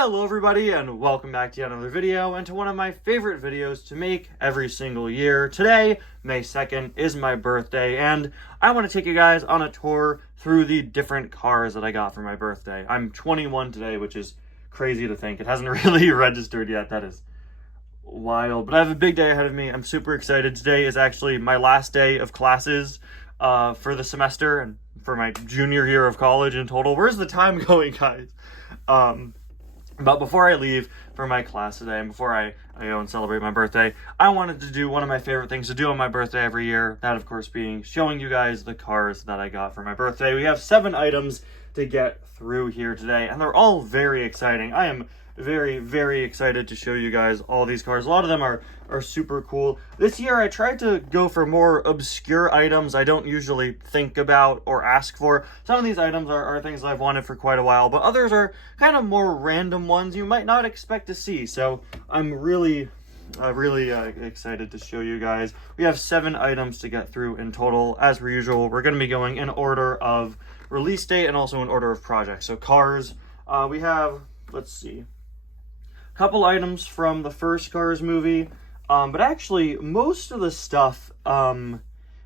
Hello everybody and welcome back to yet another video and to one of my favorite videos to make every single year. Today, May 2nd, is my birthday and I want to take you guys on a tour through the different cars that I got for my birthday. I'm 21 today, which is crazy to think. It hasn't really registered yet. That is wild, but I have a big day ahead of me. I'm super excited. Today is actually my last day of classes for the semester and for my junior year of college in total. Where's the time going, guys? But before I leave for my class today and before I go and celebrate my birthday, I wanted to do one of my favorite things to do on my birthday every year. That, of course, being showing you guys the cars that I got for my birthday. We have 7 items to get through here today, and they're all very exciting. I am very, very excited to show you guys all these cars. A lot of them are super cool. This year, I tried to go for more obscure items I don't usually think about or ask for. Some of these items are things I've wanted for quite a while, but others are kind of more random ones you might not expect to see. So I'm really excited to show you guys. We have 7 items to get through in total. As per usual, we're going to be going in order of release date and also in order of project. So cars, we have, let's see, a couple items from the first Cars movie, but actually most of the stuff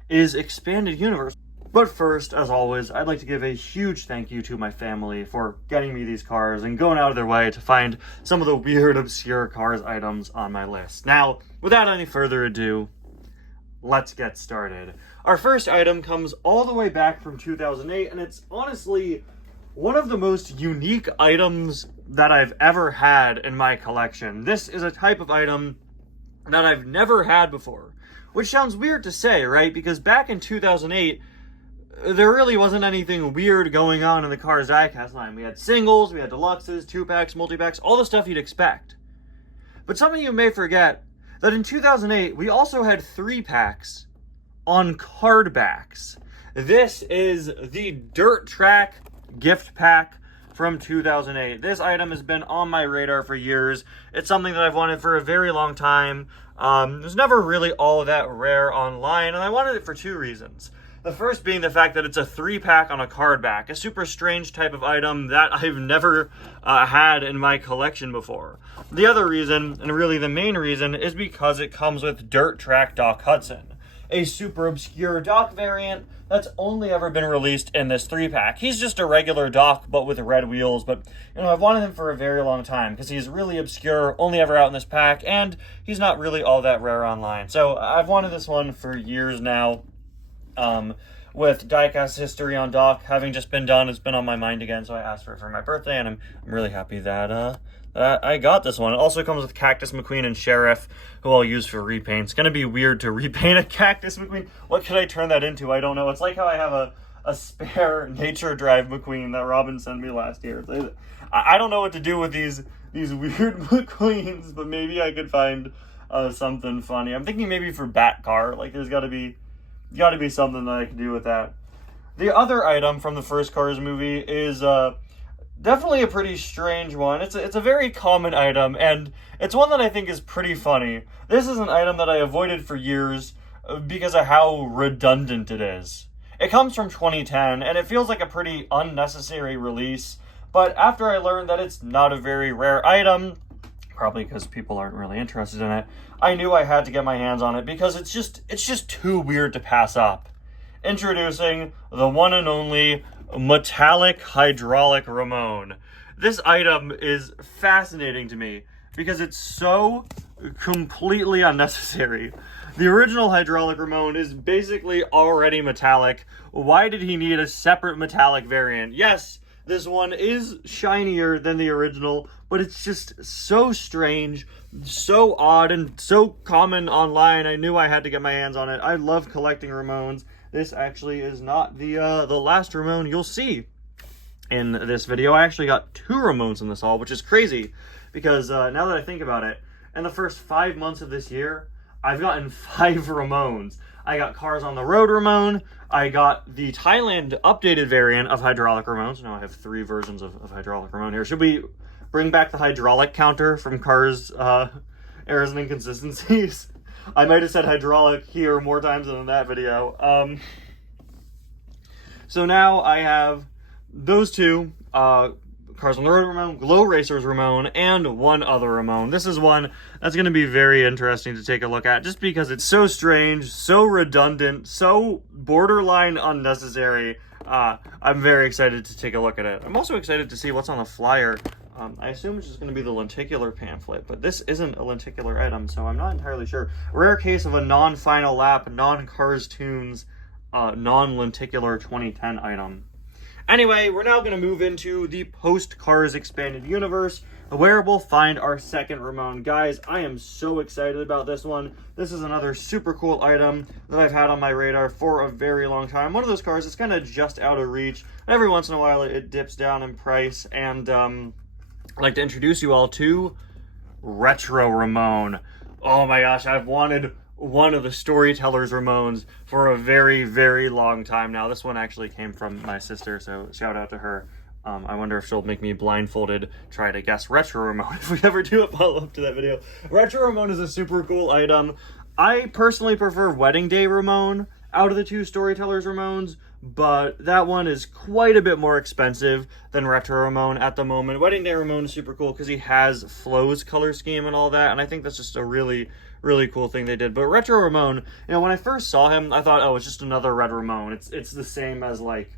is expanded universe. But first, as always, I'd like to give a huge thank you to my family for getting me these cars and going out of their way to find some of the weird, obscure Cars items on my list. Now, without any further ado, let's get started. Our first item comes all the way back from 2008, and it's honestly one of the most unique items that I've ever had in my collection. This is a type of item that I've never had before, which sounds weird to say, right? Because back in 2008, there really wasn't anything weird going on in the Cars diecast line. We had singles, we had deluxes, 2-packs, multi-packs, all the stuff you'd expect. But some of you may forget that in 2008, we also had 3-packs on card backs. This is the Dirt Track gift pack from 2008. This item has been on my radar for years. It's something that I've wanted for a very long time. It was never really all that rare online, and I wanted it for 2 reasons. The first being the fact that it's a 3-pack on a card back, a super strange type of item that I've never had in my collection before. The other reason, and really the main reason, is because it comes with Dirt Track Doc Hudson, a super obscure Doc variant that's only ever been released in this 3-pack. He's just a regular Doc, but with red wheels, but I've wanted him for a very long time because he's really obscure, only ever out in this pack, and he's not really all that rare online. So I've wanted this one for years now. With diecast history on Doc having just been done, it's been on my mind again, so I asked for it for my birthday, and I'm really happy that I got this one. It also comes with Cactus McQueen and Sheriff, who I'll use for repaint. It's going to be weird to repaint a Cactus McQueen. What could I turn that into? I don't know. It's like how I have a spare Nature Drive McQueen that Robin sent me last year. I don't know what to do with these weird McQueens, but maybe I could find something funny. I'm thinking maybe for Bat Car. Like, there's got to be something that I can do with that. The other item from the first Cars movie is definitely a pretty strange one. It's a very common item, and it's one that I think is pretty funny. This is an item that I avoided for years because of how redundant it is. It comes from 2010, and it feels like a pretty unnecessary release, but after I learned that it's not a very rare item, probably because people aren't really interested in it, I knew I had to get my hands on it because it's just too weird to pass up. Introducing the one and only Metallic Hydraulic Ramon. This item is fascinating to me because it's so completely unnecessary. The original Hydraulic Ramon is basically already metallic. Why did he need a separate metallic variant? Yes, this one is shinier than the original, but it's just so strange, so odd, and so common online. I knew I had to get my hands on it. I love collecting Ramones. This actually is not the last Ramon you'll see in this video. I actually got 2 Ramones in this haul, which is crazy because now that I think about it, in the first 5 months of this year, I've gotten 5 Ramones. I got Cars on the Road Ramon. I got the Thailand updated variant of Hydraulic Ramon. So now I have 3 versions of Hydraulic Ramon here. Should we bring back the hydraulic counter from Cars Errors and Inconsistencies? I might have said hydraulic here more times than in that video. So now I have those 2 Cars on the Road Ramon, Glow Racers Ramon, and one other Ramon. This is one that's going to be very interesting to take a look at just because it's so strange, so redundant, so borderline unnecessary. I'm very excited to take a look at it. I'm also excited to see what's on the flyer. I assume it's just going to be the lenticular pamphlet, but this isn't a lenticular item, so I'm not entirely sure. Rare case of a non-final lap, non-Cars Tunes, non-lenticular 2010 item. Anyway, we're now going to move into the post-Cars expanded universe, where we'll find our second Ramon. Guys, I am so excited about this one. This is another super cool item that I've had on my radar for a very long time. One of those cars that's kind of just out of reach. Every once in a while, it dips down in price, and I'd like to introduce you all to Retro Ramon. Oh my gosh, I've wanted one of the Storytellers Ramones for a very, very long time now. This one actually came from my sister, so shout out to her. I wonder if she'll make me blindfolded try to guess Retro Ramon if we ever do a follow-up to that video. Retro Ramon is a super cool item. I personally prefer Wedding Day Ramon out of the two Storytellers Ramones, but that one is quite a bit more expensive than Retro Ramon at the moment. Wedding Day Ramon is super cool because he has Flo's color scheme and all that, and I think that's just a really cool thing they did. But Retro Ramon, you know, when I first saw him, I thought, oh, it's just another red Ramon. It's the same as, like,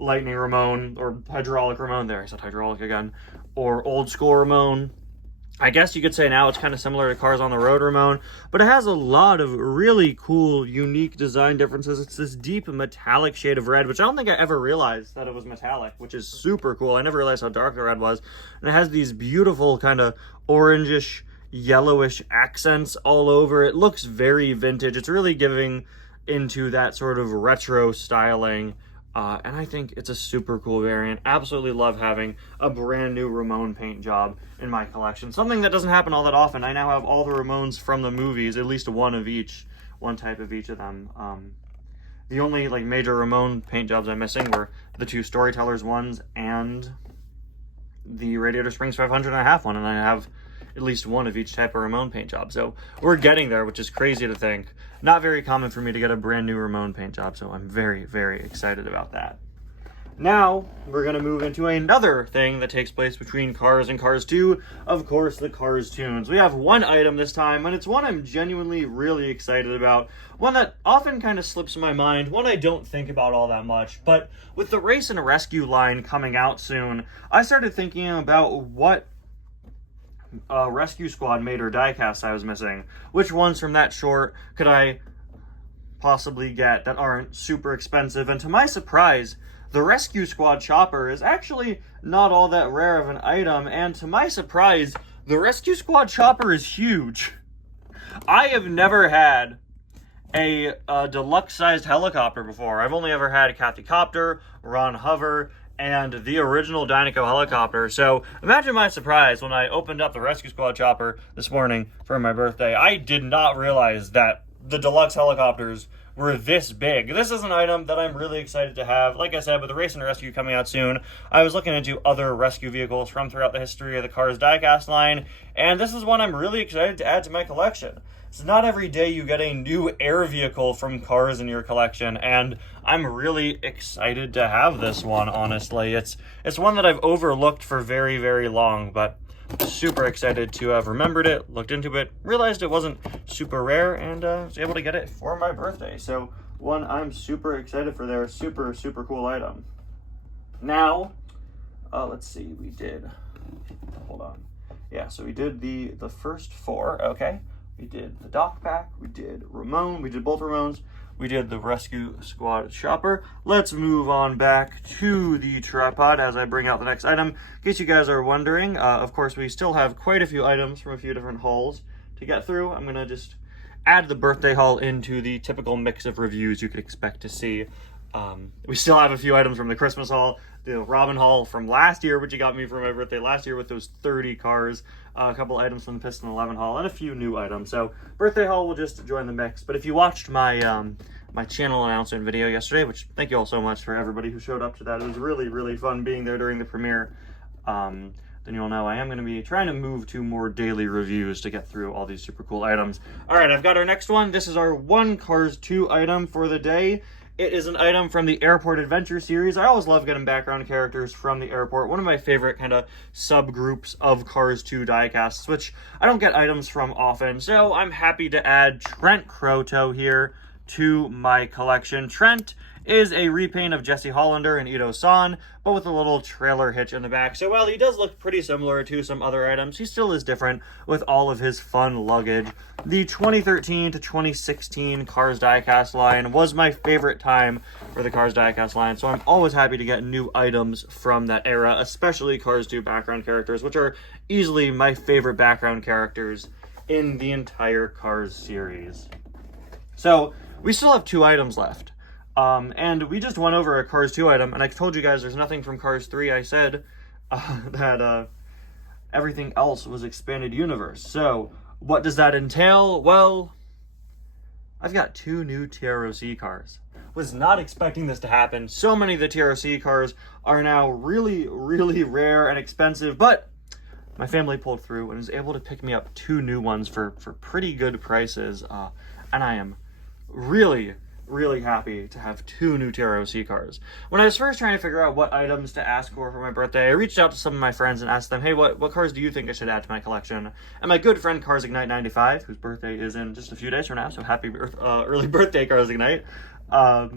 Lightning Ramon or Hydraulic Ramon. There, I said hydraulic again. Or Old School Ramon. I guess you could say now it's kind of similar to Cars on the Road Ramon, but it has a lot of really cool, unique design differences. It's this deep metallic shade of red, which I don't think I ever realized that it was metallic, which is super cool. I never realized how dark the red was. And it has these beautiful kind of orangish, yellowish accents all over. It looks very vintage. It's really giving into that sort of retro styling. And I think it's a super cool variant. Absolutely love having a brand new Ramon paint job in my collection. Something that doesn't happen all that often. I now have all the Ramones from the movies, at least one type of each of them. The only like major Ramon paint jobs I'm missing were the two Storytellers ones and the Radiator Springs 500.5 one, and I have at least one of each type of Ramon paint job. So we're getting there, which is crazy to think. Not very common for me to get a brand new Ramon paint job, so I'm very, very excited about that. Now, we're going to move into another thing that takes place between Cars and Cars 2, of course, the Cars Tunes. We have one item this time, and it's one I'm genuinely really excited about. One that often kind of slips my mind, one I don't think about all that much. But with the Race and Rescue line coming out soon, I started thinking about what Rescue Squad made or diecast I was missing. Which ones from that short could I possibly get that aren't super expensive? And to my surprise, the Rescue Squad chopper is actually not all that rare of an item, and to my surprise, the Rescue Squad chopper is huge. I have never had a deluxe-sized helicopter before. I've only ever had a Kathy Copter, Ron Hover, and the original Dynaco helicopter. So imagine my surprise when I opened up the Rescue Squad chopper this morning for my birthday. I did not realize that the deluxe helicopters were this big. This is an item that I'm really excited to have. Like I said, with the Race and Rescue coming out soon, I was looking into other rescue vehicles from throughout the history of the Cars diecast line, and this is one I'm really excited to add to my collection. It's not every day you get a new air vehicle from Cars in your collection, and I'm really excited to have this one, honestly. It's one that I've overlooked for very, very long, but super excited to have remembered it, looked into it, realized it wasn't super rare, and was able to get it for my birthday. So one I'm super excited for there. Super, super cool item. Now, let's see, hold on. Yeah, so we did the first four, okay. We did the Doc Pack, we did Ramon, we did both Ramones, we did the Rescue Squad chopper. Let's move on back to the tripod as I bring out the next item. In case you guys are wondering, of course, we still have quite a few items from a few different hauls to get through. I'm going to just add the birthday haul into the typical mix of reviews you could expect to see. We still have a few items from the Christmas haul, the Robin haul from last year, which you got me for my birthday last year with those 30 cars, a couple items from the Piston 11 haul, and a few new items. So birthday haul will just join the mix. But if you watched my my channel announcement video yesterday, which thank you all so much for everybody who showed up to that. It was really, really fun being there during the premiere. Then you'll know I am going to be trying to move to more daily reviews to get through all these super cool items. All right, I've got our next one. This is our one Cars 2 item for the day. It is an item from the Airport Adventure series. I always love getting background characters from the airport. One of my favorite kind of subgroups of Cars 2 diecasts, which I don't get items from often. So I'm happy to add Trent Kroto here to my collection. Trent is a repaint of Jesse Hollander and Ito San, but with a little trailer hitch in the back. So while he does look pretty similar to some other items, he still is different with all of his fun luggage. The 2013 to 2016 Cars diecast line was my favorite time for the Cars diecast line, so I'm always happy to get new items from that era, especially Cars 2 background characters, which are easily my favorite background characters in the entire Cars series. So we still have 2 items left. And we just went over a Cars 2 item, and I told you guys there's nothing from Cars 3. I said that everything else was expanded universe. So what does that entail? Well, I've got 2 new TROC cars. Was not expecting this to happen. So many of the TROC cars are now really, really rare and expensive, but my family pulled through and was able to pick me up 2 new ones for pretty good prices, and I am really happy to have 2 new TROC cars. When I was first trying to figure out what items to ask for my birthday, I reached out to some of my friends and asked them, hey, what cars do you think I should add to my collection? And my good friend Cars Ignite 95, whose birthday is in just a few days from now, so happy early birthday, Cars Ignite. Cars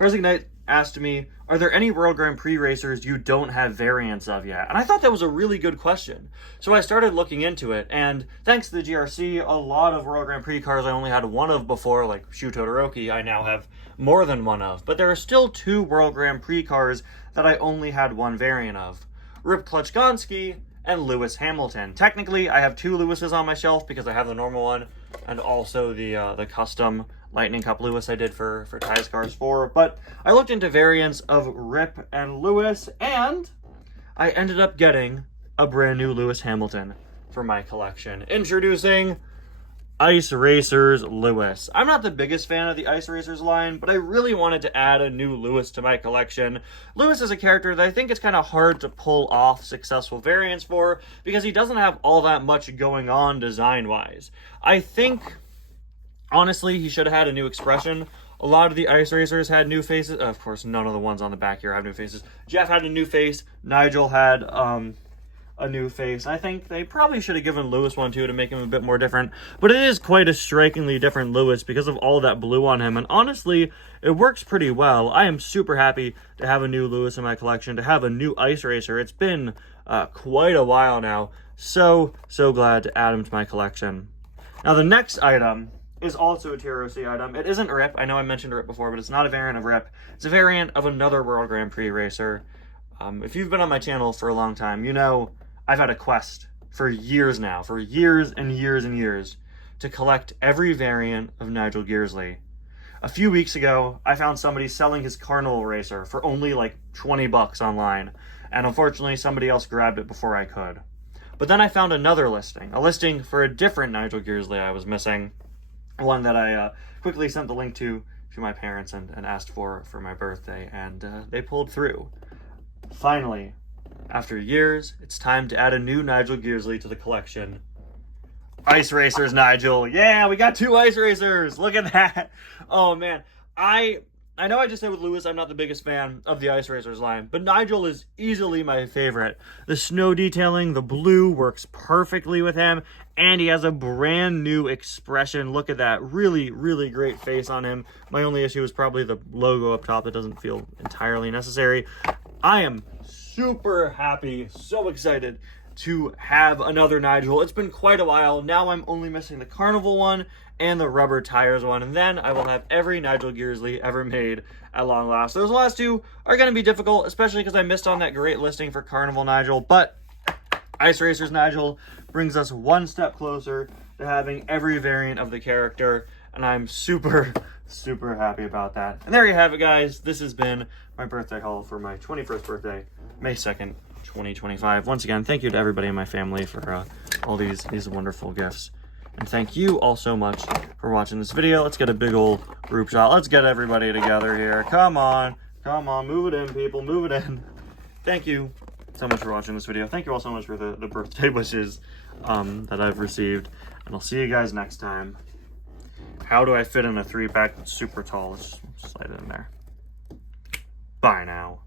Ignite asked me, are there any World Grand Prix racers you don't have variants of yet? And I thought that was a really good question. So I started looking into it, and thanks to the GRC, a lot of World Grand Prix cars I only had one of before, like Shu Todoroki, I now have more than one of. But there are still 2 World Grand Prix cars that I only had one variant of. Rip Klutchkonsky and Lewis Hamilton. Technically, I have 2 Lewises on my shelf because I have the normal one and also the custom Lightning Cup Lewis I did for Ty's Cars 4, but I looked into variants of Rip and Lewis, and I ended up getting a brand new Lewis Hamilton for my collection. Introducing Ice Racers Lewis. I'm not the biggest fan of the Ice Racers line, but I really wanted to add a new Lewis to my collection. Lewis is a character that I think it's kind of hard to pull off successful variants for because he doesn't have all that much going on design-wise. I think honestly, he should have had a new expression. A lot of the Ice Racers had new faces. Of course, none of the ones on the back here have new faces. Jeff had a new face. Nigel had a new face. I think they probably should have given Lewis one too to make him a bit more different. But it is quite a strikingly different Lewis because of all that blue on him. And honestly, it works pretty well. I am super happy to have a new Lewis in my collection, to have a new Ice Racer. It's been quite a while now. So glad to add him to my collection. Now, the next item is also a TROC item. It isn't Rip. I know I mentioned Rip before, but it's not a variant of Rip. It's a variant of another World Grand Prix racer. If you've been on my channel for a long time, you know I've had a quest for years now, for years and years and years, to collect every variant of Nigel Gearsley. A few weeks ago, I found somebody selling his Carnival Racer for only like 20 bucks online, and unfortunately somebody else grabbed it before I could. But then I found another listing, a listing for a different Nigel Gearsley I was missing, one that I quickly sent the link to my parents and asked for my birthday, and they pulled through. Finally, after years, it's time to add a new Nigel Gearsley to the collection. Ice Racers Nigel. Yeah, we got 2 Ice Racers. Look at that. Oh, man. I know I just said with Lewis I'm not the biggest fan of the Ice Racers line, but Nigel is easily my favorite. The snow detailing, the blue works perfectly with him, and he has a brand new expression. Look at that. Really, really great face on him. My only issue is probably the logo up top. It doesn't feel entirely necessary. I am super happy, so excited to have another Nigel. It's been quite a while. Now I'm only missing the Carnival one and the rubber tires one, and then I will have every Nigel Gearsley ever made at long last. Those last 2 are going to be difficult, especially because I missed on that great listing for Carnival Nigel, but Ice Racers Nigel brings us one step closer to having every variant of the character, and I'm super happy about that. And there you have it, guys. This has been my birthday haul for my 21st birthday, May 2nd, 2025. Once again, thank you to everybody in my family for all these wonderful gifts. And thank you all so much for watching this video. Let's get a big old group shot. Let's get everybody together here. Come on. Move it in, people. Move it in. Thank you so much for watching this video. Thank you all so much for the birthday wishes that I've received. And I'll see you guys next time. How do I fit in a 3-pack that's super tall? Let's slide it in there. Bye now.